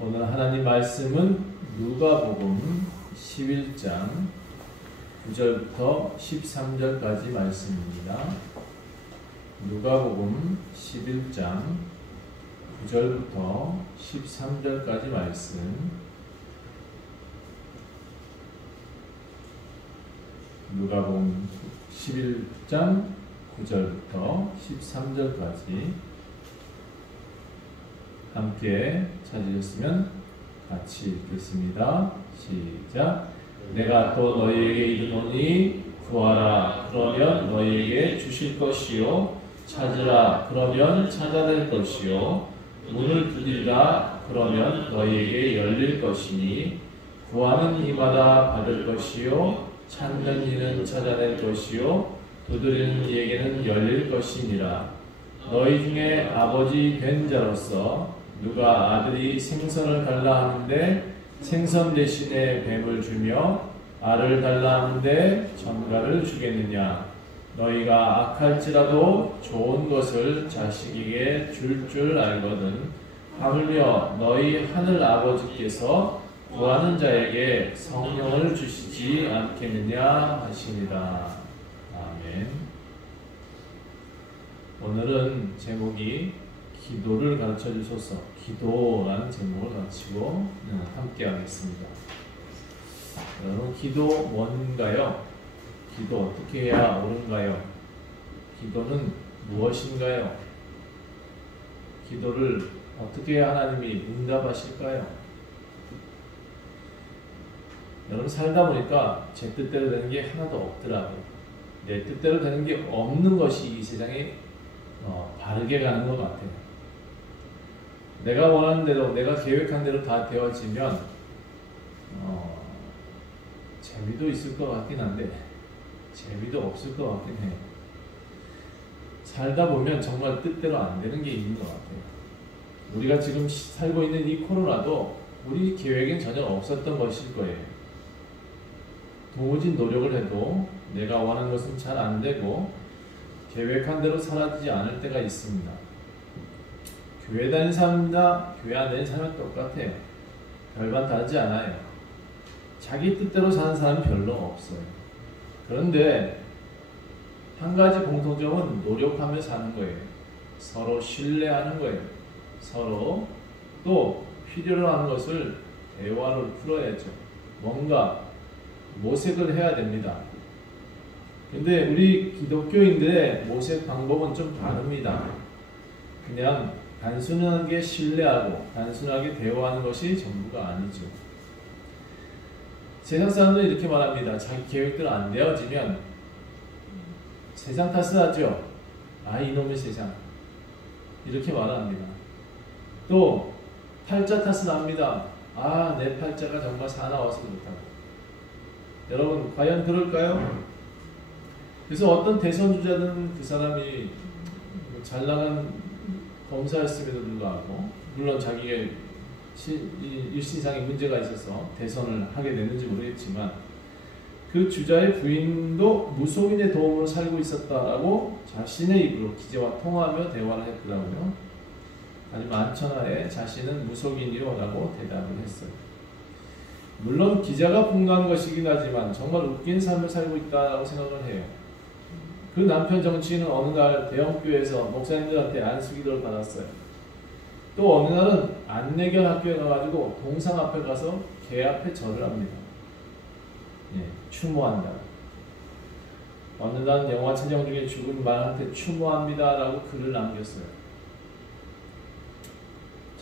오늘 하나님 말씀은 누가복음 11장 9절부터 13절까지 말씀입니다. 누가복음 11장 9절부터 13절까지 말씀. 누가복음 11장 9절부터 13절까지 함께 찾으셨으면 같이 읽겠습니다. 시작. 내가 또 너희에게 이르노니 구하라 그러면 너희에게 주실 것이요 찾으라 그러면 찾아낼 것이요 문을 두드리라 그러면 너희에게 열릴 것이니 구하는 이마다 받을 것이요 찾는 이는 찾아낼 것이요 두드리는 이에게는 열릴 것이니라. 너희 중에 아버지 된 자로서 누가 아들이 생선을 달라 하는데 생선 대신에 뱀을 주며 알을 달라 하는데 전갈을 주겠느냐. 너희가 악할지라도 좋은 것을 자식에게 줄 알거든 하물며 너희 하늘 아버지께서 구하는 자에게 성령을 주시지 않겠느냐 하시니라. 아멘. 오늘은 제목이 기도를 가르쳐 주소서, 기도라는 제목을 가르치고 함께 하겠습니다. 여러분, 기도 뭔가요? 기도 어떻게 해야 옳은가요? 기도는 무엇인가요? 기도를 어떻게 해야 하나님이 응답하실까요? 여러분, 살다 보니까 제 뜻대로 되는 게 하나도 없더라고요. 내 뜻대로 되는 게 없는 것이 이 세상에 바르게 가는 것 같아요. 내가 원하는 대로, 내가 계획한 대로 다 되어지면 재미도 있을 것 같긴 한데 재미도 없을 것 같긴 해요. 살다 보면 정말 뜻대로 안 되는 게 있는 것 같아요. 우리가 지금 살고 있는 이 코로나도 우리 계획엔 전혀 없었던 것일 거예요. 도무지 노력을 해도 내가 원하는 것은 잘 안 되고 계획한 대로 사라지지 않을 때가 있습니다. 교회 다니는 사람이나 교회 안 다니는 사람은 똑같아요. 별반 다르지 않아요. 자기 뜻대로 사는 사람은 별로 없어요. 그런데 한 가지 공통점은 노력하며 사는 거예요. 서로 신뢰하는 거예요. 서로 또 필요로 하는 것을 대화로 풀어야죠. 뭔가 모색을 해야 됩니다. 근데 우리 기독교인들의 모색 방법은 좀 다릅니다. 그냥 단순하게 신뢰하고 단순하게 대화하는 것이 전부가 아니죠. 세상 사람들은 이렇게 말합니다. 자기 계획대로 안 되어지면 세상 탓을 하죠. 아, 이놈의 세상. 이렇게 말합니다. 또 팔자 탓을 합니다. 아, 내 팔자가 정말 사나워서 그렇다고. 여러분, 과연 그럴까요? 그래서 어떤 대선 주자는 그 사람이 잘 나간 검사였음에도 불구하고, 물론 자기의 일신상에 문제가 있어서 대선을 하게 됐는지 모르겠지만, 그 주자의 부인도 무속인의 도움으로 살고 있었다라고 자신의 입으로 기자와 통화하며 대화를 했더라고요. 아주 만천하에 자신은 무속인이요라고 대답을 했어요. 물론 기자가 폭로한 것이긴 하지만 정말 웃긴 삶을 살고 있다고 생각을 해요. 그 남편 정치인은 어느 날 대형교회에서 목사님들한테 안수기도를 받았어요. 또 어느 날은 안내견 학교에 가가지고 동상 앞에 가서 개 앞에 절을 합니다. 추모한다. 어느 날 영화 촬영 중에 죽은 말한테 추모합니다 라고 글을 남겼어요.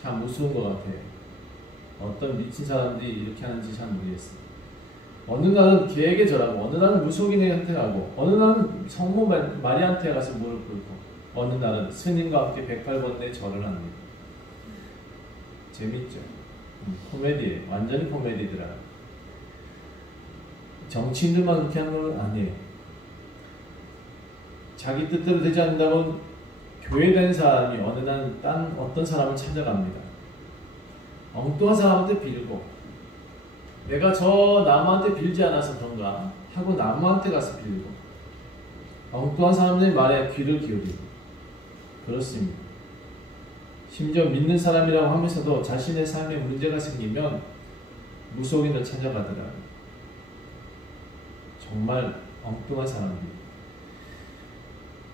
참 무서운 것 같아요. 어떤 미친 사람들이 이렇게 하는지 잘 모르겠어요. 어느 날은 개에게 절하고, 어느 날은 무속인한테 가고, 어느 날은 성모 마리한테 가서 무릎 꿇고, 어느 날은 스님과 함께 108번내 절을 합니다. 재밌죠? 코미디예요. 완전히 코미디더라. 정치인들만 그렇게 하는 건 아니에요. 자기 뜻대로 되지 않는다고 교회 다니는 사람이 어느 날 어떤 사람을 찾아갑니다. 엉뚱한 사람한테 빌고, 내가 저 나무한테 빌지 않아서 그런가 하고 나무한테 가서 빌고, 엉뚱한 사람들의 말에 귀를 기울이고, 그렇습니다. 심지어 믿는 사람이라고 하면서도 자신의 삶에 문제가 생기면 무속인을 찾아가더라. 정말 엉뚱한 사람입니다.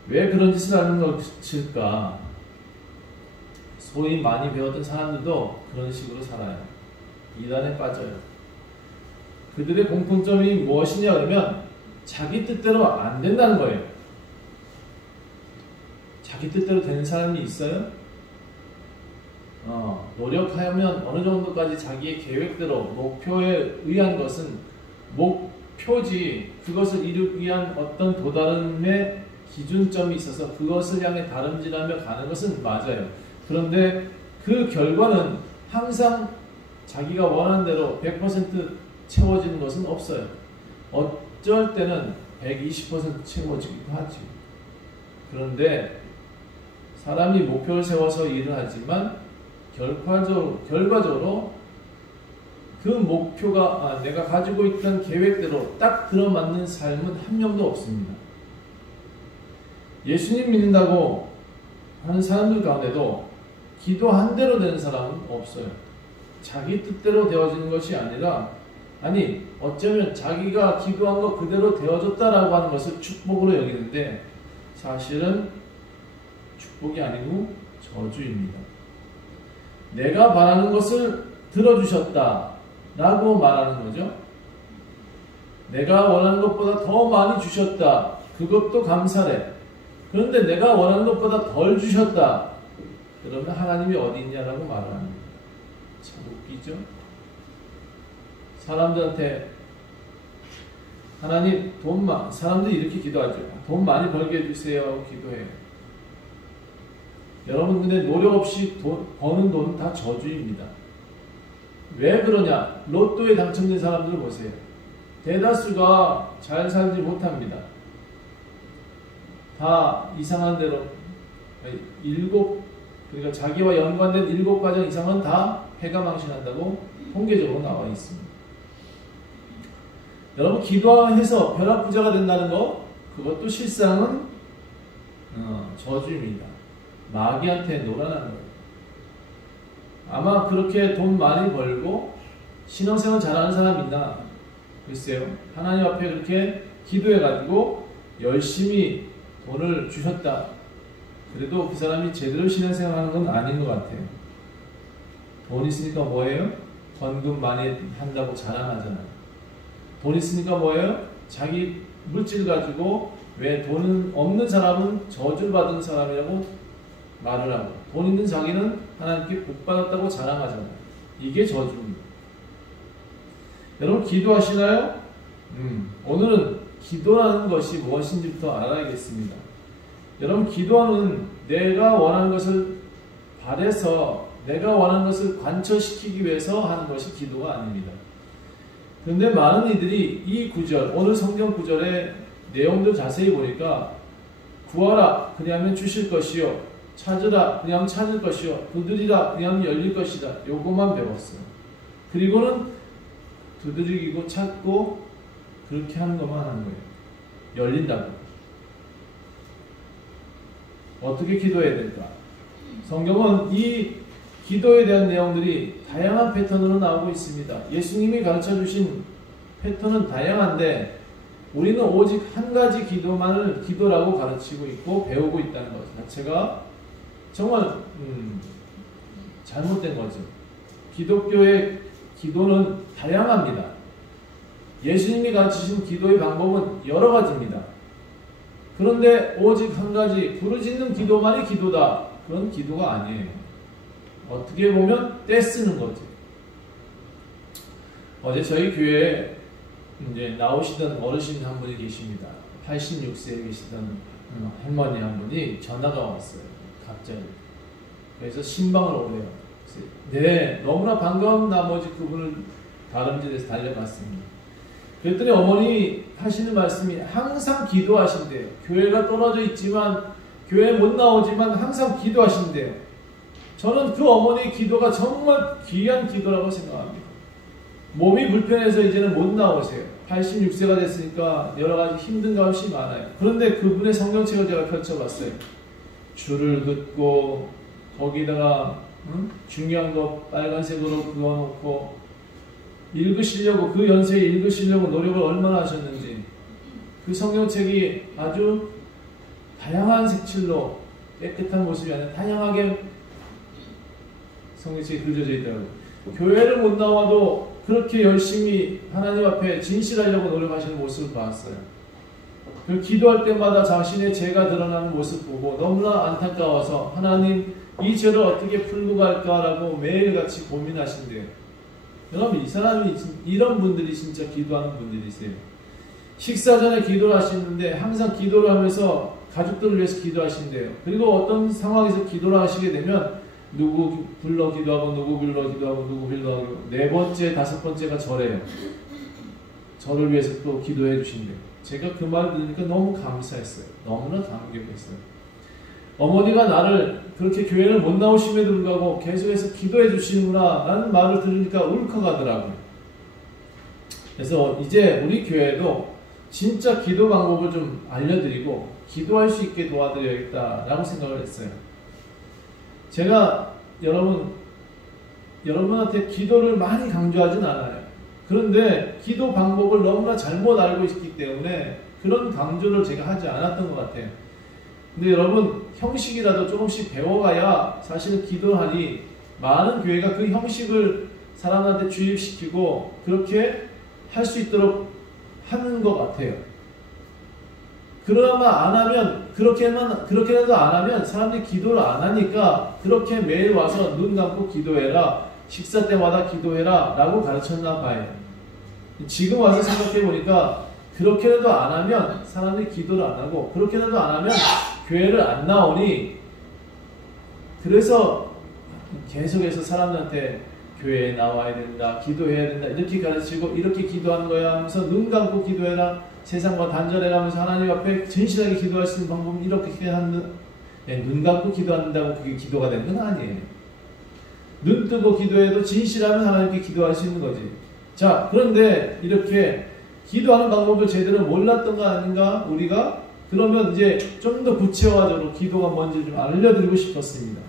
왜 그런 짓을 하는 것일까? 소위 많이 배웠던 사람들도 그런 식으로 살아요. 이단에 빠져요. 그들의 공통점이 무엇이냐 그러면 자기 뜻대로 안 된다는 거예요. 자기 뜻대로 되는 사람이 있어요? 노력하면 어느 정도까지 자기의 계획대로 목표에 의한 것은 목표지, 그것을 이루기 위한 어떤 도달음의 기준점이 있어서 그것을 향해 다름질하며 가는 것은 맞아요. 그런데 그 결과는 항상 자기가 원하는 대로 100% 채워지는 것은 없어요. 어쩔 때는 120% 채워지기도 하죠. 그런데 사람이 목표를 세워서 일을 하지만 결과적으로 그 목표가 내가 가지고 있던 계획대로 딱 들어맞는 삶은 한 명도 없습니다. 예수님 믿는다고 하는 사람들 가운데도 기도한 대로 되는 사람은 없어요. 자기 뜻대로 되어지는 것이 아니라 어쩌면 자기가 기도한 것 그대로 되어졌다라고 하는 것을 축복으로 여기는데 사실은 축복이 아니고 저주입니다. 내가 바라는 것을 들어주셨다 라고 말하는 거죠. 내가 원하는 것보다 더 많이 주셨다. 그것도 감사래. 그런데 내가 원하는 것보다 덜 주셨다. 그러면 하나님이 어디 있냐라고 말을 합니다. 참 웃기죠? 사람들한테 하나님 사람들이 이렇게 기도하죠. 돈 많이 벌게 해주세요 하고 기도해요. 여러분 근데 노력 없이 버는 돈은 다 저주입니다. 왜 그러냐? 로또에 당첨된 사람들 보세요. 대다수가 잘 살지 못합니다. 다 이상한 대로 그러니까 자기와 연관된 7가정 이상은 다 패가망신한다고 통계적으로 나와 있습니다. 여러분 기도해서 벼락부자가 된다는 거 그것도 실상은 저주입니다. 마귀한테 놀아나는 거예요. 아마 그렇게 돈 많이 벌고 신앙생활 잘하는 사람 있나? 글쎄요. 하나님 앞에 그렇게 기도해가지고 열심히 돈을 주셨다. 그래도 그 사람이 제대로 신앙생활 하는 건 아닌 것 같아요. 돈 있으니까 뭐예요? 헌금 많이 한다고 자랑하잖아요. 돈 있으니까 뭐예요? 자기 물질 가지고 왜 돈 없는 사람은 저주를 받은 사람이라고 말을 하고 돈 있는 자기는 하나님께 복 받았다고 자랑하잖아요. 이게 저주입니다. 여러분 기도하시나요? 오늘은 기도라는 것이 무엇인지부터 알아야겠습니다. 여러분 기도는 내가 원하는 것을 바래서 내가 원하는 것을 관철시키기 위해서 하는 것이 기도가 아닙니다. 그런데 많은 이들이 이 구절, 오늘 성경 구절의 내용들 자세히 보니까 구하라 그리하면 주실 것이요 찾으라 그리하면 찾을 것이요 두드리라 그리하면 열릴 것이다. 요것만 배웠어요. 그리고는 두드리고 찾고 그렇게 하는 것만 하는 거예요. 열린다고. 어떻게 기도해야 될까? 성경은 이 기도에 대한 내용들이 다양한 패턴으로 나오고 있습니다. 예수님이 가르쳐주신 패턴은 다양한데 우리는 오직 한 가지 기도만을 기도라고 가르치고 있고 배우고 있다는 것 자체가 정말 잘못된 거죠. 기독교의 기도는 다양합니다. 예수님이 가르치신 기도의 방법은 여러 가지입니다. 그런데 오직 한 가지 부르짖는 기도만이 기도다. 그건 기도가 아니에요. 어떻게 보면 떼쓰는 거죠. 어제 저희 교회에 이제 나오시던 어르신 한 분이 계십니다. 86세에 계시던 할머니 한 분이 전화가 왔어요. 갑자기. 그래서 신방을 오래요. 네, 너무나 반가운 나머지 그분을 다름질해서 달려갔습니다. 그랬더니 어머니 하시는 말씀이 항상 기도하신대요. 교회가 떨어져 있지만 교회에 못 나오지만 항상 기도하신대요. 저는 그 어머니의 기도가 정말 귀한 기도라고 생각합니다. 몸이 불편해서 이제는 못 나오세요. 86세가 됐으니까 여러 가지 힘든 것이 많아요. 그런데 그분의 성경책을 제가 펼쳐봤어요. 줄을 긋고 거기다가 중요한 거 빨간색으로 그어놓고 읽으시려고, 그 연세에 읽으시려고 노력을 얼마나 하셨는지, 그 성경책이 아주 다양한 색칠로 깨끗한 모습이 아니라 다양하게 성경책이 그려져 있더라고요. 교회를 못 나와도 그렇게 열심히 하나님 앞에 진실하려고 노력하시는 모습을 봤어요. 그 기도할 때마다 자신의 죄가 드러나는 모습 보고 너무나 안타까워서 하나님, 이 죄를 어떻게 풀고 갈까라고 매일같이 고민하신대요. 여러분, 이 사람이, 이런 분들이 진짜 기도하는 분들이세요. 식사 전에 기도를 하시는데 항상 기도를 하면서 가족들을 위해서 기도하신대요. 그리고 어떤 상황에서 기도를 하시게 되면 누구 불러 기도하고 누구 불러 기도하고 누구 불러 기도하고, 네 번째, 다섯 번째가 저래요. 저를 위해서 또 기도해 주신대요. 제가 그 말을 들으니까 너무 감사했어요. 너무나 감격했어요. 어머니가 나를 그렇게 교회를 못 나오심에도 불구하고 계속해서 기도해 주시는구나 라는 말을 들으니까 울컥하더라고요. 그래서 이제 우리 교회도 진짜 기도 방법을 좀 알려드리고 기도할 수 있게 도와드려야겠다라고 생각을 했어요. 제가 여러분한테 기도를 많이 강조하진 않아요. 그런데 기도 방법을 너무나 잘못 알고 있기 때문에 그런 강조를 제가 하지 않았던 것 같아요. 근데 여러분, 형식이라도 조금씩 배워가야 사실은 기도하니, 많은 교회가 그 형식을 사람한테 주입시키고 그렇게 할 수 있도록 하는 것 같아요. 그러나 안 하면, 그렇게라도 안 하면 사람들이 기도를 안 하니까 그렇게 매일 와서 눈 감고 기도해라, 식사 때마다 기도해라 라고 가르쳤나 봐요. 지금 와서 생각해 보니까 그렇게라도 안 하면 사람들이 기도를 안 하고, 그렇게라도 안 하면 교회를 안 나오니, 그래서 계속해서 사람들한테 교회에 나와야 된다, 기도해야 된다 이렇게 가르치고, 이렇게 기도하는 거야 하면서 눈 감고 기도해라, 세상과 단절해가면서 하나님 앞에 진실하게 기도할 수 있는 방법은 이렇게 하는, 눈 감고 기도한다고 그게 기도가 되는 건 아니에요. 눈 뜨고 기도해도 진실하면 하나님께 기도할 수 있는 거지. 자, 그런데 이렇게 기도하는 방법을 제대로 몰랐던 거 아닌가 우리가? 그러면 이제 좀 더 구체화적으로 기도가 뭔지 좀 알려드리고 싶었습니다.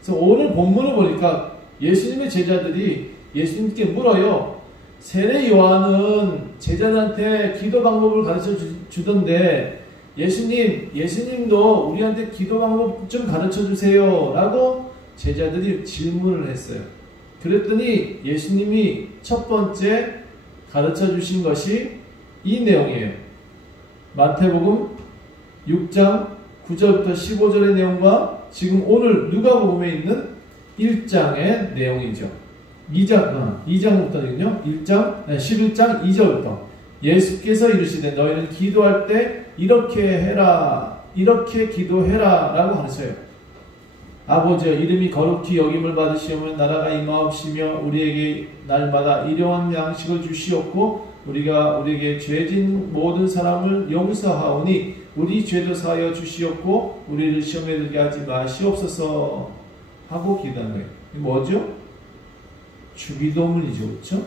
그래서 오늘 본문을 보니까 예수님의 제자들이 예수님께 물어요. 세례 요한은 제자들한테 기도 방법을 가르쳐 주던데 예수님도 우리한테 기도 방법 좀 가르쳐 주세요 라고 제자들이 질문을 했어요. 그랬더니 예수님이 첫 번째 가르쳐 주신 것이 이 내용이에요. 마태복음 6장 9절부터 15절의 내용과 지금 오늘 누가복음에 있는 1장의 내용이죠. 2장부터는요. 11장 2절부터 예수께서 이르시되 너희는 기도할 때 이렇게 해라, 이렇게 기도해라 라고 가르쳐요. 아버지여, 이름이 거룩히 여김을 받으시오며 나라가 임하옵시며 우리에게 날마다 일용할 양식을 주시옵고 우리에게 죄진 모든 사람을 용서하오니 우리 죄도 사하여 주시옵고 우리를 시험에 들게 하지 마시옵소서 하고 기도하는 거예요. 이게 뭐죠? 주기도문이죠. 그렇죠?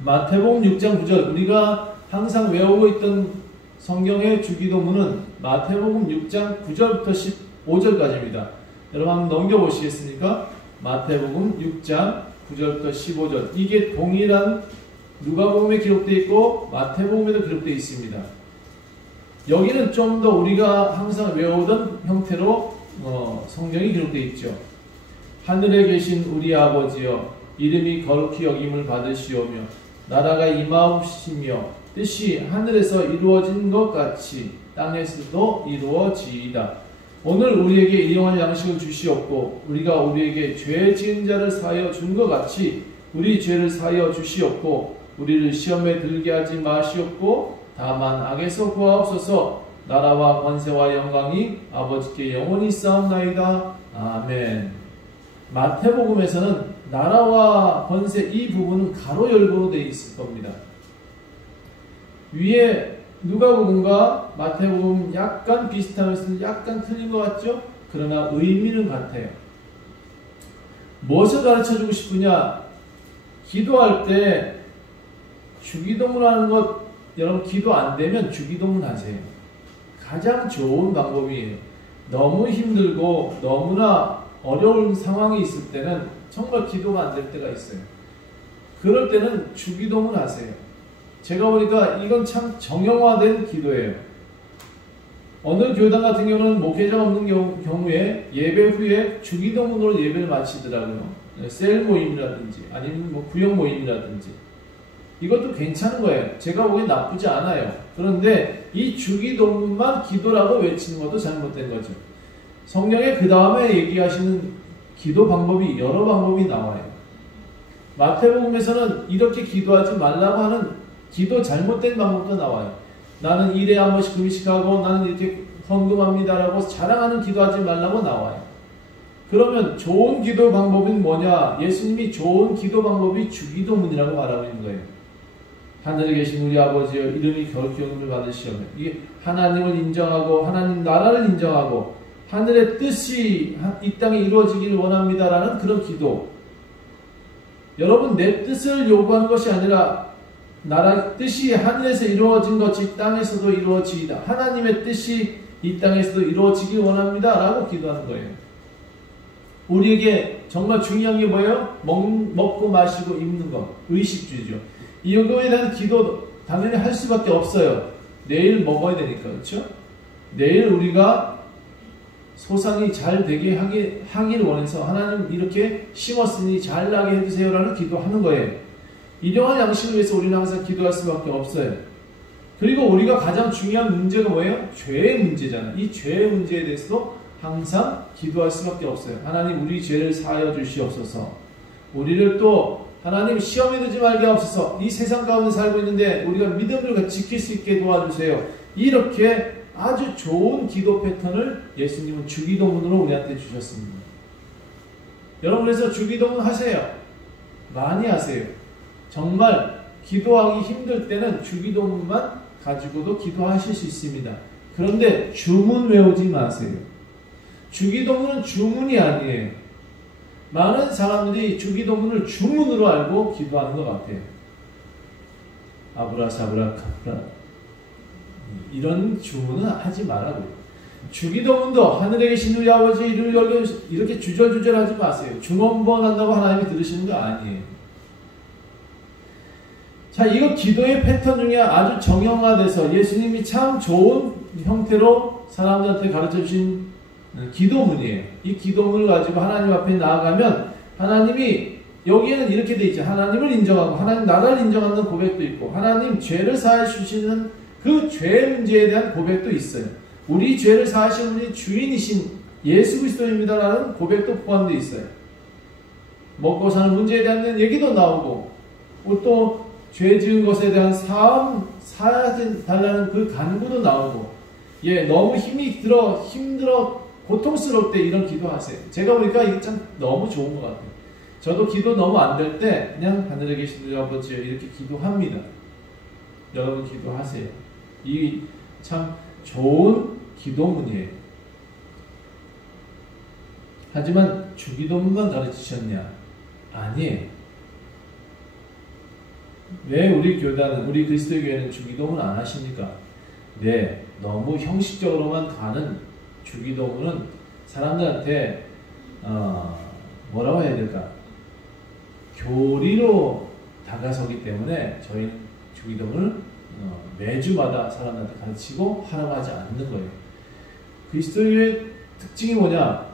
마태복음 6장 9절, 우리가 항상 외우고 있던 성경의 주기도문은 마태복음 6장 9절부터 15절까지입니다. 여러분 한번 넘겨보시겠습니까? 마태복음 6장 9절부터 15절. 이게 동일한 누가복음에 기록되어 있고 마태복음에도 기록되어 있습니다. 여기는 좀 더 우리가 항상 외우던 형태로 성경이 기록되어 있죠. 하늘에 계신 우리 아버지여, 이름이 거룩히 여김을 받으시오며 나라가 임하옵시며 뜻이 하늘에서 이루어진 것 같이 땅에서도 이루어지이다. 오늘 우리에게 일용할 양식을 주시옵고 우리가 우리에게 죄 지은 자를 사하여 준 것 같이 우리 죄를 사하여 주시옵고 우리를 시험에 들게 하지 마시옵고 다만 악에서 구하옵소서. 나라와 권세와 영광이 아버지께 영원히 있사옵나이다. 아멘. 마태복음에서는 나라와 권세 이 부분은 가로 열고로 되어 있을 겁니다. 위에 누가복음과 마태복음 약간 비슷하면서 약간 틀린 것 같죠? 그러나 의미는 같아요. 무엇을 가르쳐주고 싶으냐? 기도할 때 주기도문 하는 것, 여러분 기도 안 되면 주기도문 하세요. 가장 좋은 방법이에요. 너무 힘들고 너무나 어려운 상황이 있을 때는 정말 기도가 안 될 때가 있어요. 그럴 때는 주기도문 하세요. 제가 보니까 이건 참 정형화된 기도예요. 어느 교단 같은 경우는 목회자가 없는 경우에 예배 후에 주기도문으로 예배를 마치더라고요. 셀 모임이라든지 아니면 뭐 구역 모임이라든지. 이것도 괜찮은 거예요. 제가 보기엔 나쁘지 않아요. 그런데 이 주기도문만 기도라고 외치는 것도 잘못된 거죠. 성경에 그 다음에 얘기하시는 기도 방법이 여러 방법이 나와요. 마태복음에서는 이렇게 기도하지 말라고 하는 기도 잘못된 방법도 나와요. 나는 일에 한 번씩 금식하고 나는 이렇게 헌금합니다라고 자랑하는 기도하지 말라고 나와요. 그러면 좋은 기도 방법은 뭐냐? 예수님이 좋은 기도 방법이 주기도문이라고 말하고 있는 거예요. 하늘에 계신 우리 아버지여 이름이 거룩히 여김을 받으시오며, 이게 하나님을 인정하고 하나님 나라를 인정하고 하늘의 뜻이 이 땅에 이루어지기를 원합니다라는 그런 기도. 여러분, 내 뜻을 요구하는 것이 아니라 나라 뜻이 하늘에서 이루어진 것이 땅에서도 이루어지이다. 하나님의 뜻이 이 땅에서도 이루어지길 원합니다 라고 기도하는 거예요. 우리에게 정말 중요한 게 뭐예요? 먹고 마시고 입는 것, 의식주의죠. 이거에 대한 기도 당연히 할 수밖에 없어요. 내일 먹어야 되니까. 그렇죠? 내일 우리가 소상이 잘 되게 하길 원해서 하나님 이렇게 심었으니 잘 나게 해주세요 라는 기도하는 거예요. 일용할 양식을 위해서 우리는 항상 기도할 수밖에 없어요. 그리고 우리가 가장 중요한 문제가 뭐예요? 죄의 문제잖아요. 이 죄의 문제에 대해서도 항상 기도할 수밖에 없어요. 하나님 우리 죄를 사하여 주시옵소서. 우리를 또 하나님 시험에 들지 말게 하옵소서. 이 세상 가운데 살고 있는데 우리가 믿음을 지킬 수 있게 도와주세요. 이렇게 아주 좋은 기도 패턴을 예수님은 주기도문으로 우리한테 주셨습니다. 여러분, 그래서 주기도문 하세요. 많이 하세요. 정말 기도하기 힘들 때는 주기도문만 가지고도 기도하실 수 있습니다. 그런데 주문 외우지 마세요. 주기도문은 주문이 아니에요. 많은 사람들이 주기도문을 주문으로 알고 기도하는 것 같아요. 아브라사브라카브라 이런 주문은 하지 말라고요. 주기도문도 하늘에 계신 우리 아버지 이름을 열려 이렇게 주절주절 하지 마세요. 중원번 한다고 하나님이 들으시는 거 아니에요. 자, 이거 기도의 패턴 중에 아주 정형화돼서 예수님이 참 좋은 형태로 사람들한테 가르쳐 주신 기도문이에요. 이 기도문을 가지고 하나님 앞에 나아가면 하나님이 여기에는 이렇게 돼 있죠. 하나님을 인정하고 하나님 나라를 인정하는 고백도 있고 하나님 죄를 사해 주시는 그 죄 문제에 대한 고백도 있어요. 우리 죄를 사하시는 분이 주인이신 예수 그리스도입니다라는 고백도 포함되어 있어요. 먹고 사는 문제에 대한 얘기도 나오고 또 죄 지은 것에 대한 사해달라는 그 간구도 나오고, 너무 힘들어 고통스러울 때 이런 기도하세요. 제가 보니까 이게 참 너무 좋은 것 같아요. 저도 기도 너무 안 될 때 그냥 하늘에 계신 우리 아버지 이렇게 기도합니다. 여러분 기도하세요. 이 참 좋은 기도문이에요. 하지만 주기도문만 가르치셨냐? 아니에요. 왜 우리 교단은, 우리 그리스도의 교회는 주기도문 안 하십니까? 네, 너무 형식적으로만 가는 주기도문은 사람들한테 뭐라고 해야 될까? 교리로 다가서기 때문에 저희는 주기도문을 매주마다 사람들한테 가르치고 하라고 하지 않는 거예요. 그리스도의 특징이 뭐냐?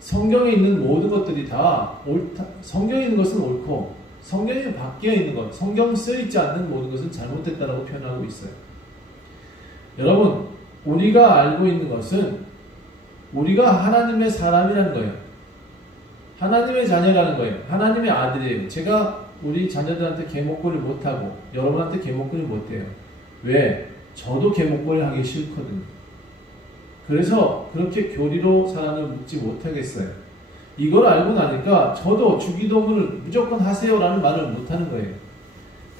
성경에 있는 모든 것들이 다 옳다. 성경에 있는 것은 옳고 성경에 바뀌어 있는 것, 성경 쓰여있지 않는 모든 것은 잘못됐다라고 표현하고 있어요. 여러분, 우리가 알고 있는 것은 우리가 하나님의 사람이라는 거예요. 하나님의 자녀라는 거예요. 하나님의 아들이에요. 제가 우리 자녀들한테 계목골을 못하고 여러분한테 계목골을 못해요. 왜? 저도 계목골을 하기 싫거든요. 그래서 그렇게 교리로 사람을 묻지 못하겠어요. 이걸 알고 나니까 저도 주기도문을 무조건 하세요라는 말을 못하는 거예요.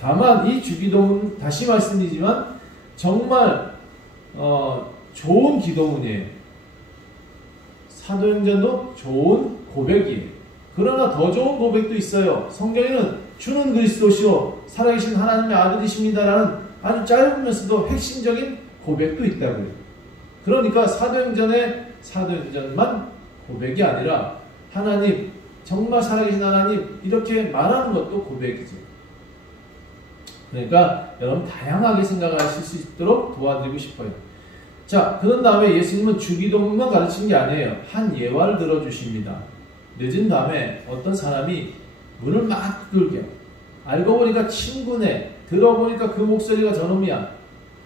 다만 이 주기도문, 다시 말씀드리지만 정말 좋은 기도문이에요. 사도행전도 좋은 고백이에요. 그러나 더 좋은 고백도 있어요. 성경에는 주는 그리스도시요 살아계신 하나님의 아들이십니다라는 아주 짧으면서도 핵심적인 고백도 있다고요. 그러니까 사도행전만 고백이 아니라 하나님, 정말 살아계신 하나님 이렇게 말하는 것도 고백이죠. 그러니까 여러분 다양하게 생각하실 수 있도록 도와드리고 싶어요. 자, 그런 다음에 예수님은 주기도문만 가르치는 게 아니에요. 한 예화를 들어주십니다. 늦은 밤에 어떤 사람이 문을 막 두들겨. 알고 보니까 친구네. 들어보니까 그 목소리가 저놈이야.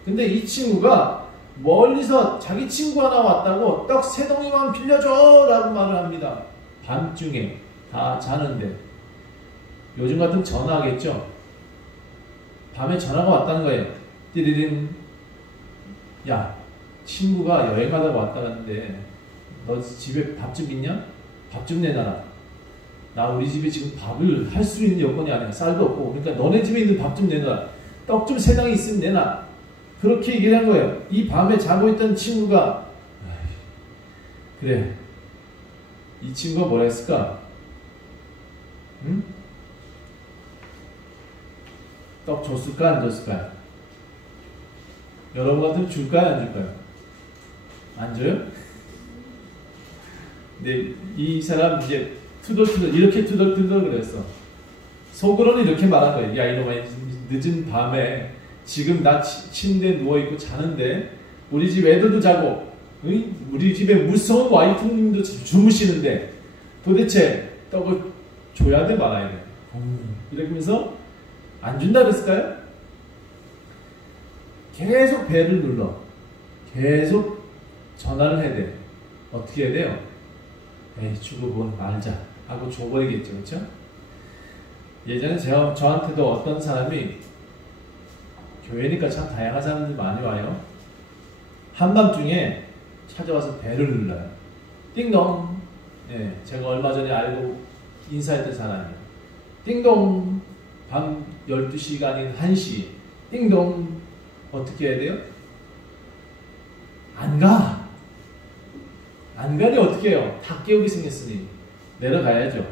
근데 이 친구가 멀리서 자기 친구 하나 왔다고 떡 3덩이만 빌려줘! 라고 말을 합니다. 밤중에 다 자는데. 요즘 같으면 전화하겠죠? 밤에 전화가 왔다는 거예요. 띠리링. 야, 친구가 여행하다가 왔다는데 너 집에 밥 좀 있냐? 밥 좀 내놔라. 나 우리 집에 지금 밥을 할 수 있는 여건이 아니야. 쌀도 없고. 그러니까 너네 집에 있는 밥 좀 내놔라. 떡 좀 3덩이 있으면 내놔. 그렇게 얘기를 한 거예요. 이 밤에 자고 있던 친구가 그래. 이 친구가 뭐라 했을까? 응? 떡 줬을까 안 줬을까요? 여러분 같으면 줄까요 안 줄까요? 안 줘요? 근데 이 사람 이제 투덜투덜 이렇게 투덜투덜 그랬어. 속으로는 이렇게 말한 거예요. 야 이놈아, 늦은 밤에 지금 나 침대에 누워있고 자는데 우리 집 애들도 자고 우리 집에 무서운 와이프님도 주무시는데 도대체 떡을 줘야 돼 말아야 돼? 이러면서 안 준다 그랬을까요? 계속 배를 눌러. 계속 전화를 해야 돼. 어떻게 해야 돼요? 에이, 주고 뭐 말자 하고 줘버리겠죠. 그렇죠? 예전에 저한테도 어떤 사람이, 교회니까 참 다양한 사람들이 많이 와요. 한밤중에 찾아와서 배를 눌러요. 띵동. 예, 제가 얼마 전에 알고 인사했던 사람이에요. 띵동. 밤 12시가 아닌 1시. 띵동. 어떻게 해야 돼요? 안 가. 안 가니 어떻게 해요? 다 깨우게 생겼으니 내려가야죠.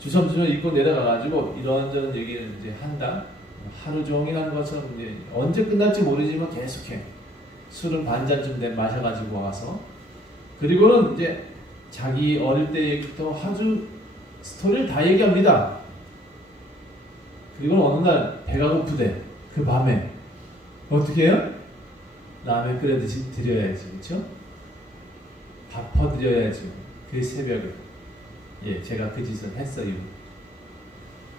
주섬주섬 입고 내려가가지고 이런저런 얘기를 이제 한다. 하루 종일 하는 것처럼 이제 언제 끝날지 모르지만 계속해. 술을 반잔쯤 마셔가지고 와서. 그리고는 이제 자기 어릴 때 얘기부터 아주 스토리를 다 얘기합니다. 그리고 어느 날 배가 고프대. 그 밤에 어떻게 해요? 라면 끓여 드려야지, 그렇죠? 밥 퍼드려야지. 그 새벽에. 예, 제가 그 짓을 했어요.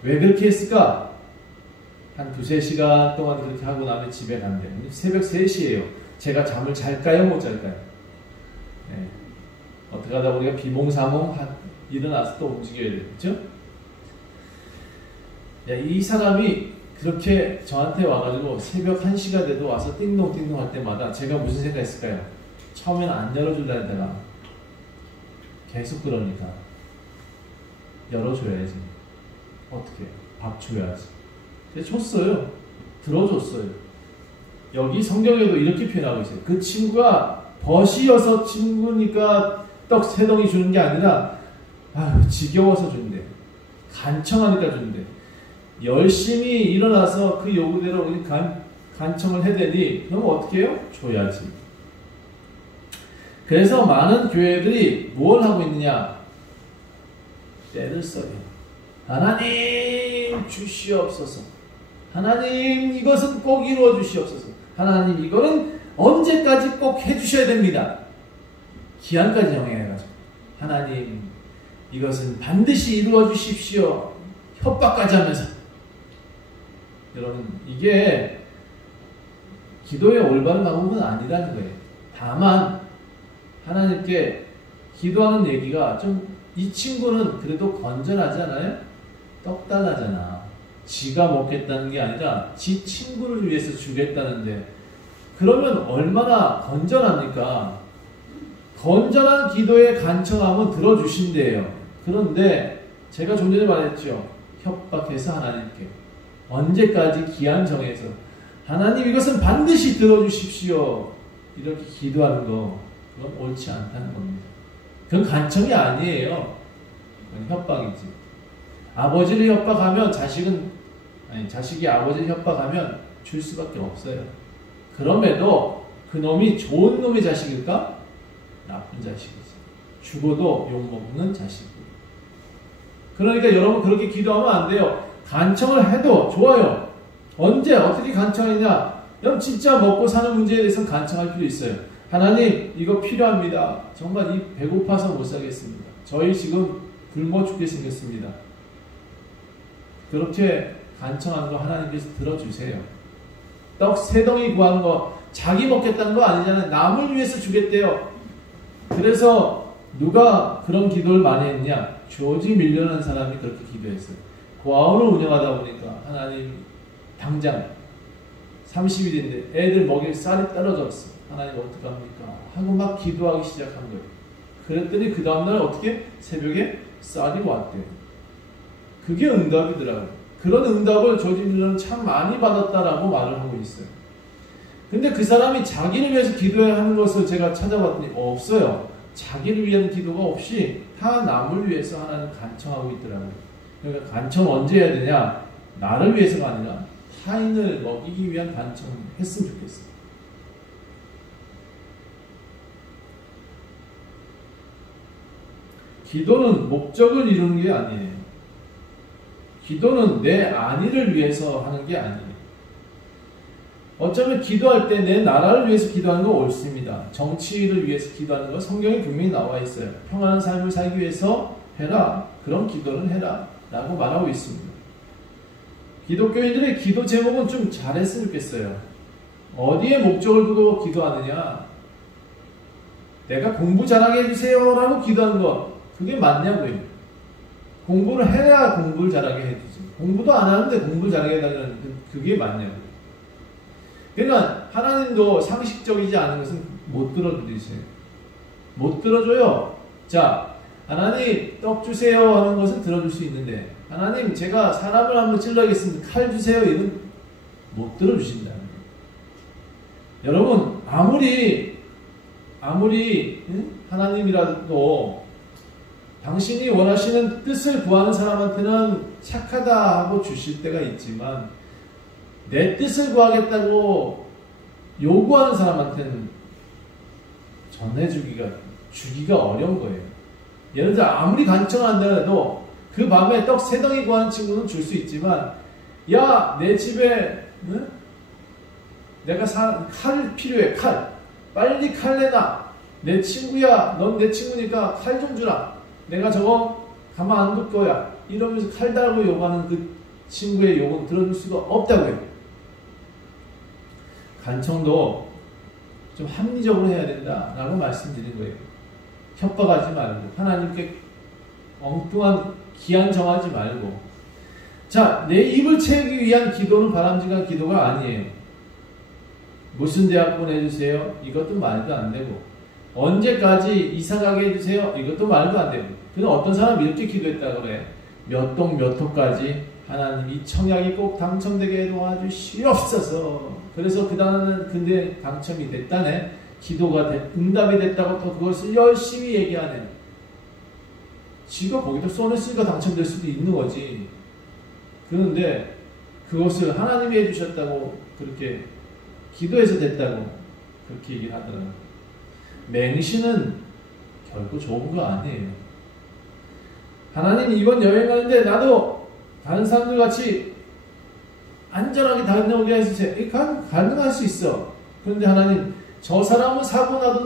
왜 그렇게 했을까? 한 2-3시간 동안 그렇게 하고 나면 집에 간대. 새벽 3시예요. 제가 잠을 잘까요? 못 잘까요? 예. 어떻게 하다 보니까 비몽사몽 일어나서 또 움직여야 되겠죠? 이 사람이 그렇게 저한테 와가지고 새벽 1시가 돼도 와서 띵동띵동 할 때마다 제가 무슨 생각했을까요? 처음에는 안 열어주려다가 계속 그러니까 열어줘야지. 어떻게? 밥 줘야지. 그래서 줬어요. 들어줬어요. 여기 성경에도 이렇게 표현하고 있어요. 그 친구가 벗이어서 친구니까 떡 3덩이 주는 게 아니라 지겨워서 준대. 간청하니까 준대. 열심히 일어나서 그 요구대로 간청을 해대니 그럼 어떻게 해요? 줘야지. 그래서 많은 교회들이 뭘 하고 있느냐? 때를 써요. 하나님 주시옵소서. 하나님 이것은 꼭 이루어 주시옵소서. 하나님 이거는 언제까지 꼭 해주셔야 됩니다. 기한까지 정해가지고 하나님 이것은 반드시 이루어 주십시오. 협박까지 하면서. 여러분 이게 기도의 올바른 방법은 아니라는 거예요. 다만 하나님께 기도하는 얘기가 좀, 이 친구는 그래도 건전하잖아요. 떡달라잖아. 지가 먹겠다는 게 아니라 지 친구를 위해서 주겠다는데, 그러면 얼마나 건전합니까? 건전한 기도의 간청함은 들어주신대요. 그런데 제가 좀 전에 말했죠. 협박해서 하나님께 언제까지 기한 정해서 하나님 이것은 반드시 들어주십시오. 이렇게 기도하는 거, 그건 옳지 않다는 겁니다. 그건 간청이 아니에요. 그건 협박이지. 아버지를 협박하면 자식이 아버지를 협박하면 줄 수밖에 없어요. 그럼에도 그 놈이 좋은 놈의 자식일까? 나쁜 자식이지. 죽어도 욕먹는 자식. 그러니까 여러분 그렇게 기도하면 안 돼요. 간청을 해도 좋아요. 언제 어떻게 간청했냐? 그럼 진짜 먹고 사는 문제에 대해서는 간청할 필요 있어요. 하나님 이거 필요합니다. 정말 이 배고파서 못 살겠습니다. 저희 지금 굶어 죽게 생겼습니다. 그렇게 간청하는 거 하나님께서 들어주세요. 떡 3덩이 구한 거 자기 먹겠다는 거 아니잖아요. 남을 위해서 주겠대요. 그래서 누가 그런 기도를 많이 했냐? 조지 밀려는 사람이 그렇게 기도했어요. 고아원을 운영하다 보니까 하나님 당장 30일인데 애들 먹일 쌀이 떨어졌어. 하나님 어떡합니까? 하고 막 기도하기 시작한 거예요. 그랬더니 그 다음날 어떻게? 새벽에 쌀이 왔대요. 그게 응답이더라고요. 그런 응답을 조지 밀러는 참 많이 받았다라고 말을 하고 있어요. 근데 그 사람이 자기를 위해서 기도해야 하는 것을 제가 찾아봤더니 없어요. 자기를 위한 기도가 없이 다 남을 위해서 하나님 간청하고 있더라고요. 그러니까 간청 언제 해야 되냐? 나를 위해서가 아니라 타인을 먹이기 위한 간청을 했으면 좋겠어요. 기도는 목적을 이루는 게 아니에요. 기도는 내 안위를 위해서 하는 게 아니에요. 어쩌면 기도할 때 내 나라를 위해서 기도하는 거 옳습니다. 정치를 위해서 기도하는 거 성경에 분명히 나와 있어요. 평안한 삶을 살기 위해서 해라. 그런 기도는 해라. 라고 말하고 있습니다. 기독교인들의 기도 제목은 좀 잘했으면 좋겠어요. 어디에 목적을 두고 기도하느냐? 내가 공부 잘하게 해주세요 라고 기도하는 것 그게 맞냐고요. 공부를 해야 공부를 잘하게 해주지. 공부도 안 하는데 공부를 잘하게 해달라는 그게 맞냐고요. 그러니까 하나님도 상식적이지 않은 것은 못 들어주세요. 못 들어줘요. 자, 하나님 떡 주세요 하는 것은 들어줄 수 있는데 하나님 제가 사람을 한번 찔러야겠습니다. 칼 주세요 이건 못 들어주신다는 거예요. 여러분 아무리 하나님이라도 당신이 원하시는 뜻을 구하는 사람한테는 착하다 하고 주실 때가 있지만 내 뜻을 구하겠다고 요구하는 사람한테는 주기가 어려운 거예요. 예를 들어 아무리 간청한다 해도 그 밤에 떡 3덩이 구하는 친구는 줄 수 있지만 야, 내 집에 내가 칼 필요해. 칼. 빨리 칼 내놔. 내 친구야. 넌 내 친구니까 칼 좀 주라. 내가 저거 가만 안 둘 거야. 이러면서 칼 달라고 요구하는 그 친구의 요구는 들어줄 수가 없다고요. 간청도 좀 합리적으로 해야 된다라고 말씀드린 거예요. 협박하지 말고 하나님께 엉뚱한 기한 정하지 말고 자, 내 입을 채우기 위한 기도는 바람직한 기도가 아니에요. 무슨 대학 보내주세요? 이것도 말도 안 되고 언제까지 이사 가게 해주세요? 이것도 말도 안 되고 근데 어떤 사람이 이렇게 기도했다 그래. 몇 동 몇 호까지 하나님 이 청약이 꼭 당첨되게 도와주시옵소서. 그래서 그 다음은 근데 당첨이 됐다네. 기도가 응답이 됐다고 또 그것을 열심히 얘기하네. 지가 거기다 써냈으니까 당첨될 수도 있는 거지. 그런데 그것을 하나님이 해주셨다고 그렇게 기도해서 됐다고 그렇게 얘기를 하더라고요. 맹신은 결코 좋은 거 아니에요. 하나님 이번 여행 가는데 나도 다른 사람들 같이 안전하게 다녀오게 해주세요. 가능할 수 있어. 그런데 하나님 저 사람은 사고 나도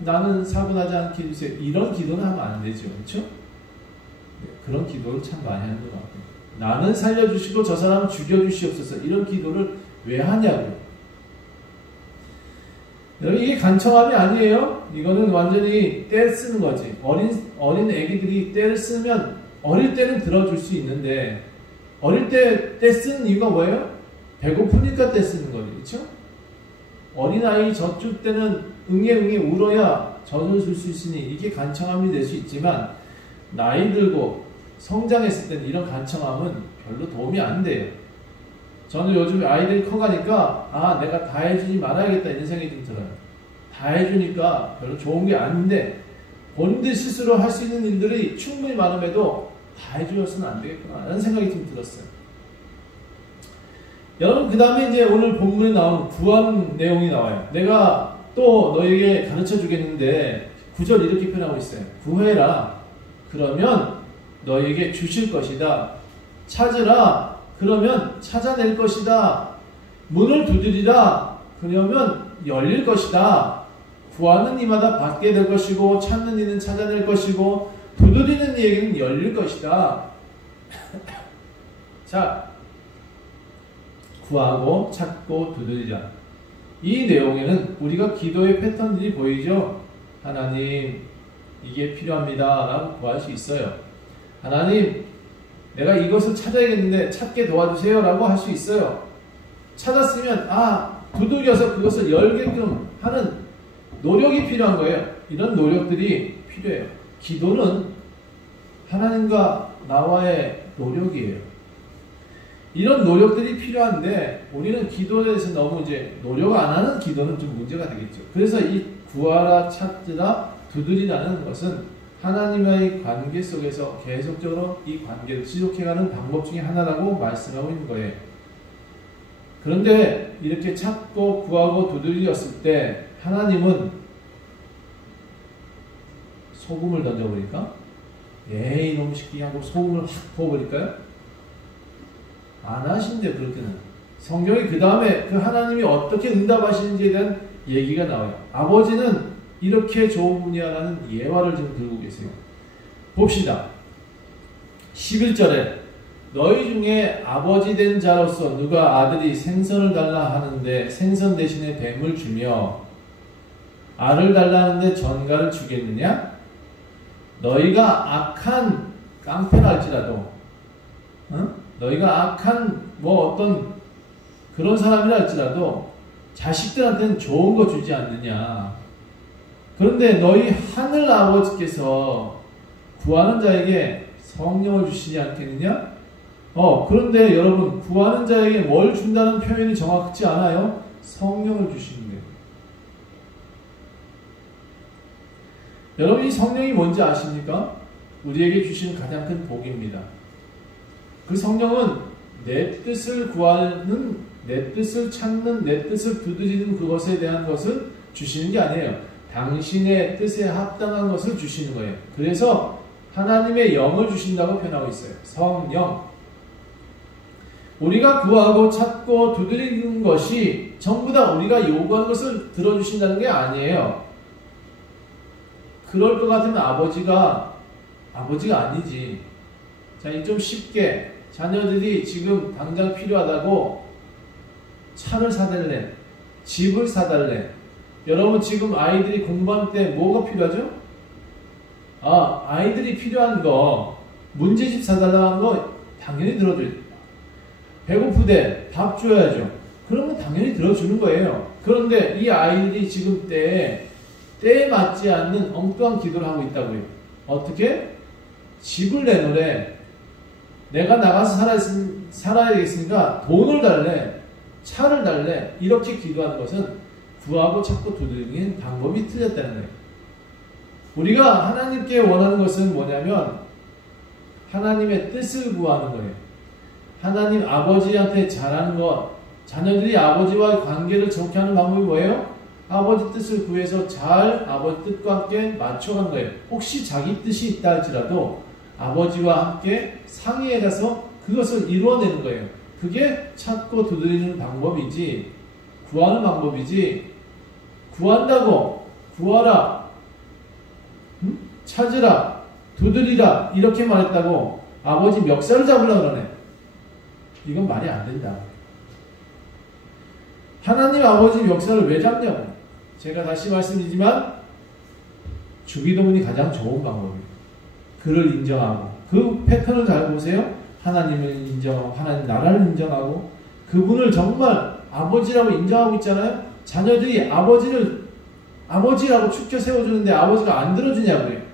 나는 사고 나지 않게 해주세요. 이런 기도는 하면 안 되죠. 그렇죠? 네, 그런 기도를 참 많이 하는 것 같아요. 나는 살려주시고 저 사람은 죽여주시옵소서. 이런 기도를 왜 하냐고요. 여러분 이게 간청함이 아니에요. 이거는 완전히 떼 쓰는 거지. 어린 애기들이 떼를 쓰면 어릴 때는 들어줄 수 있는데 어릴 때 떼 쓰는 이유가 뭐예요? 배고프니까 떼 쓰는 거죠. 그렇죠? 어린아이 젖줄 때는 응애 울어야 젖을 줄 수 있으니 이게 간청함이 될 수 있지만 나이 들고 성장했을 때는 이런 간청함은 별로 도움이 안 돼요. 저는 요즘 아이들이 커가니까 내가 다 해주지 말아야겠다 이런 생각이 좀 들어요. 다 해주니까 별로 좋은 게 아닌데 본인들 스스로 할 수 있는 일들이 충분히 많음에도 다 해주었으면 안 되겠구나 라는 생각이 좀 들었어요. 여러분 그 다음에 이제 오늘 본문에 나온 구하는 내용이 나와요. 내가 또 너에게 가르쳐 주겠는데 9절 이렇게 표현하고 있어요. 구해라. 그러면 너에게 주실 것이다. 찾으라. 그러면 찾아낼 것이다. 문을 두드리라. 그러면 열릴 것이다. 구하는 이마다 받게 될 것이고 찾는 이는 찾아낼 것이고 두드리는 이에게는 열릴 것이다. 자, 구하고 찾고 두드리자. 이 내용에는 우리가 기도의 패턴들이 보이죠. 하나님, 이게 필요합니다 라고 구할 수 있어요. 하나님, 내가 이것을 찾아야겠는데 찾게 도와주세요 라고 할 수 있어요. 찾았으면 두들겨서 그것을 열게끔 하는 노력이 필요한 거예요. 이런 노력들이 필요해요. 기도는 하나님과 나와의 노력이에요. 이런 노력들이 필요한데 우리는 기도에 대해서 너무 노력 안 하는 기도는 좀 문제가 되겠죠. 그래서 이 구하라, 찾으라, 두드리라는 것은 하나님과의 관계 속에서 계속적으로 이 관계를 지속해가는 방법 중에 하나라고 말씀하고 있는 거예요. 그런데 이렇게 찾고 구하고 두드렸을 때 하나님은 소금을 던져버릴까? 에이 너무 쉽게 하고 소금을 확 부어버릴까요? 안 하신대. 그렇게는 성경에 그 다음에 그 하나님이 어떻게 응답하시는지에 대한 얘기가 나와요. 아버지는 이렇게 좋은 분이야라는 예화를 지금 들고 계세요. 봅시다. 11절에 너희 중에 아버지 된 자로서 누가 아들이 생선을 달라 하는데 생선 대신에 뱀을 주며 알을 달라 하는데 전갈을 주겠느냐? 너희가 악한 깡패라 할지라도 너희가 악한 어떤 그런 사람이라 할지라도 자식들한테는 좋은 거 주지 않느냐. 그런데 너희 하늘 아버지께서 구하는 자에게 성령을 주시지 않겠느냐? 그런데 여러분 구하는 자에게 뭘 준다는 표현이 정확치 않아요? 성령을 주시는 거예요. 여러분 이 성령이 뭔지 아십니까? 우리에게 주신 가장 큰 복입니다. 그 성령은 내 뜻을 구하는, 내 뜻을 찾는, 내 뜻을 두드리는 그것에 대한 것을 주시는 게 아니에요. 당신의 뜻에 합당한 것을 주시는 거예요. 그래서 하나님의 영을 주신다고 표현하고 있어요. 성령. 우리가 구하고 찾고 두드리는 것이 전부 다 우리가 요구하는 것을 들어주신다는 게 아니에요. 그럴 것 같으면 아버지가 아니지. 자, 좀 쉽게 자녀들이 지금 당장 필요하다고 차를 사달래, 집을 사달래. 여러분 지금 아이들이 공부할 때 뭐가 필요하죠? 아이들이 필요한 거, 문제집 사달라는 거 당연히 들어줘요. 배고프대 밥 줘야죠. 그러면 당연히 들어주는 거예요. 그런데 이 아이들이 지금 때에 맞지 않는 엉뚱한 기도를 하고 있다고요. 어떻게? 집을 내놓으래. 내가 나가서 살아야겠으니까 돈을 달래, 차를 달래. 이렇게 기도하는 것은 구하고 찾고 두드리는 방법이 틀렸다는 거예요. 우리가 하나님께 원하는 것은 뭐냐면 하나님의 뜻을 구하는 거예요. 하나님 아버지한테 잘하는 것, 자녀들이 아버지와의 관계를 좋게 하는 방법이 뭐예요? 아버지 뜻을 구해서 잘 아버지 뜻과 함께 맞춰가는 거예요. 혹시 자기 뜻이 있다 할지라도 아버지와 함께 상의해 가서 그것을 이루어내는 거예요. 그게 찾고 두드리는 방법이지, 구하는 방법이지, 구한다고 구하라, 찾으라, 두드리라 이렇게 말했다고 아버지 멱살을 잡으려고 그러네. 이건 말이 안 된다. 하나님 아버지 멱살을 왜 잡냐고. 제가 다시 말씀드리지만 주기도문이 가장 좋은 방법이에요. 그를 인정하고 그 패턴을 잘 보세요. 하나님을 인정하고 하나님 나라를 인정하고 그분을 정말 아버지라고 인정하고 있잖아요. 자녀들이 아버지라고 축켜 세워주는데 아버지가 안 들어주냐고요.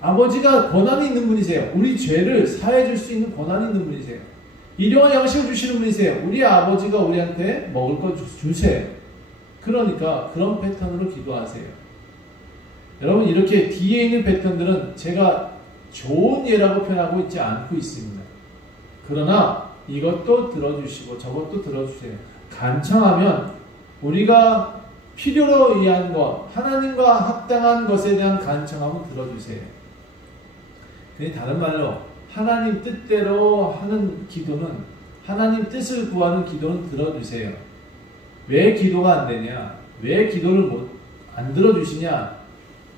아버지가 권한이 있는 분이세요. 우리 죄를 사해 줄 수 있는 권한이 있는 분이세요. 일용할 양식을 주시는 분이세요. 우리 아버지가 우리한테 먹을 거 주세요. 그러니까 그런 패턴으로 기도하세요. 여러분 이렇게 뒤에 있는 패턴들은 제가 좋은 예라고 표현하고 있지 않고 있습니다. 그러나 이것도 들어주시고 저것도 들어주세요. 간청하면 우리가 필요로 위한 것, 하나님과 합당한 것에 대한 간청함은 들어주세요. 다른 말로 하나님 뜻대로 하는 기도는, 하나님 뜻을 구하는 기도는 들어주세요. 왜 기도가 안 되냐? 왜 기도를 안 들어주시냐?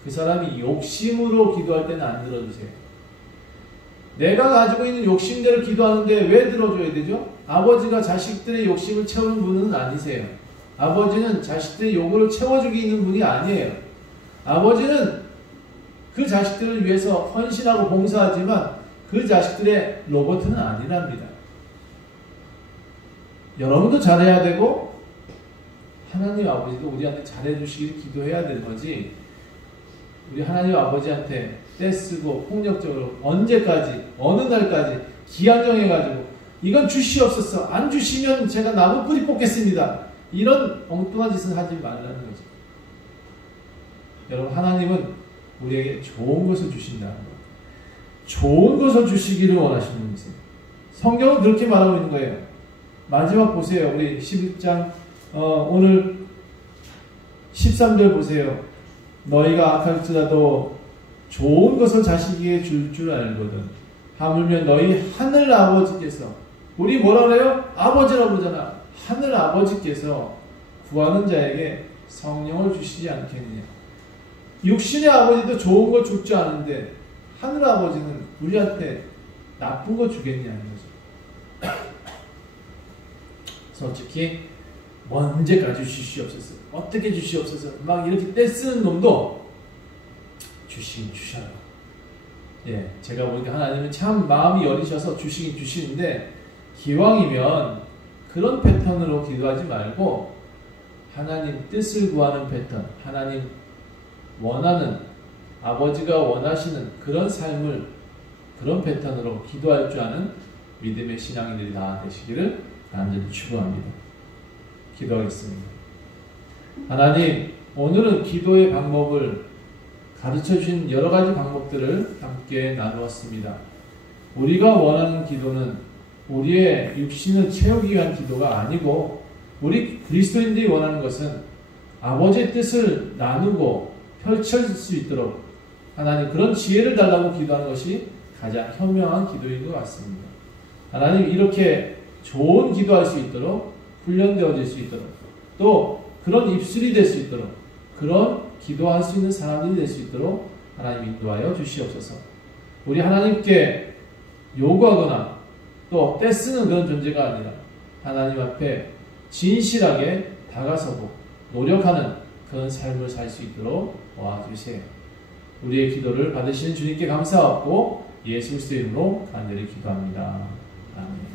그 사람이 욕심으로 기도할 때는 안 들어주세요. 내가 가지고 있는 욕심대로 기도하는데 왜 들어줘야 되죠? 아버지가 자식들의 욕심을 채우는 분은 아니세요. 아버지는 자식들의 요구를 채워주기 있는 분이 아니에요. 아버지는 그 자식들을 위해서 헌신하고 봉사하지만 그 자식들의 로봇은 아니랍니다. 여러분도 잘해야 되고 하나님 아버지도 우리한테 잘해주시길 기도해야 되는 거지, 우리 하나님 아버지한테 떼쓰고 폭력적으로 언제까지, 어느 날까지 기한 정해가지고 이건 주시옵소서, 안 주시면 제가 나무 뿌리 뽑겠습니다, 이런 엉뚱한 짓을 하지 말라는 거죠. 여러분, 하나님은 우리에게 좋은 것을 주신다는 거예요. 좋은 것을 주시기를 원하시는 분이세요. 성경은 그렇게 말하고 있는 거예요. 마지막 보세요. 우리 11장 오늘 13절 보세요. 너희가 악할지라도 좋은 것을 자식에게 줄 줄 알거든. 하물며 너희 하늘 아버지께서, 우리 뭐라 그래요? 아버지라고 그러잖아. 하늘 아버지께서 구하는 자에게 성령을 주시지 않겠느냐. 육신의 아버지도 좋은 거 줄 줄 아는데 하늘 아버지는 우리한테 나쁜 거 주겠냐는 거죠. 솔직히 언제까지 주시옵소서, 어떻게 주시옵소서 막 이렇게 떼쓰는 놈도 주시긴 주셔요. 예, 제가 보니까 하나님은 참 마음이 여리셔서 주시긴 주시는데, 기왕이면 그런 패턴으로 기도하지 말고 하나님 뜻을 구하는 패턴, 하나님 원하는, 아버지가 원하시는 그런 삶을, 그런 패턴으로 기도할 줄 아는 믿음의 신앙인들이 다 되시기를 간절히 축원합니다. 기도하겠습니다. 하나님, 오늘은 기도의 방법을 가르쳐 주신 여러 가지 방법들을 함께 나누었습니다. 우리가 원하는 기도는 우리의 육신을 채우기 위한 기도가 아니고, 우리 그리스도인들이 원하는 것은 아버지의 뜻을 나누고 펼쳐질 수 있도록 하나님 그런 지혜를 달라고 기도하는 것이 가장 현명한 기도인 것 같습니다. 하나님, 이렇게 좋은 기도할 수 있도록 훈련되어질 수 있도록, 또 그런 입술이 될 수 있도록, 그런 기도할 수 있는 사람들이 될 수 있도록 하나님 인도하여 주시옵소서. 우리 하나님께 요구하거나 또 떼쓰는 그런 존재가 아니라 하나님 앞에 진실하게 다가서고 노력하는 그런 삶을 살 수 있도록 도와주세요. 우리의 기도를 받으시는 주님께 감사하고 예수 그리스도의 이름으로 간절히 기도합니다. 아멘.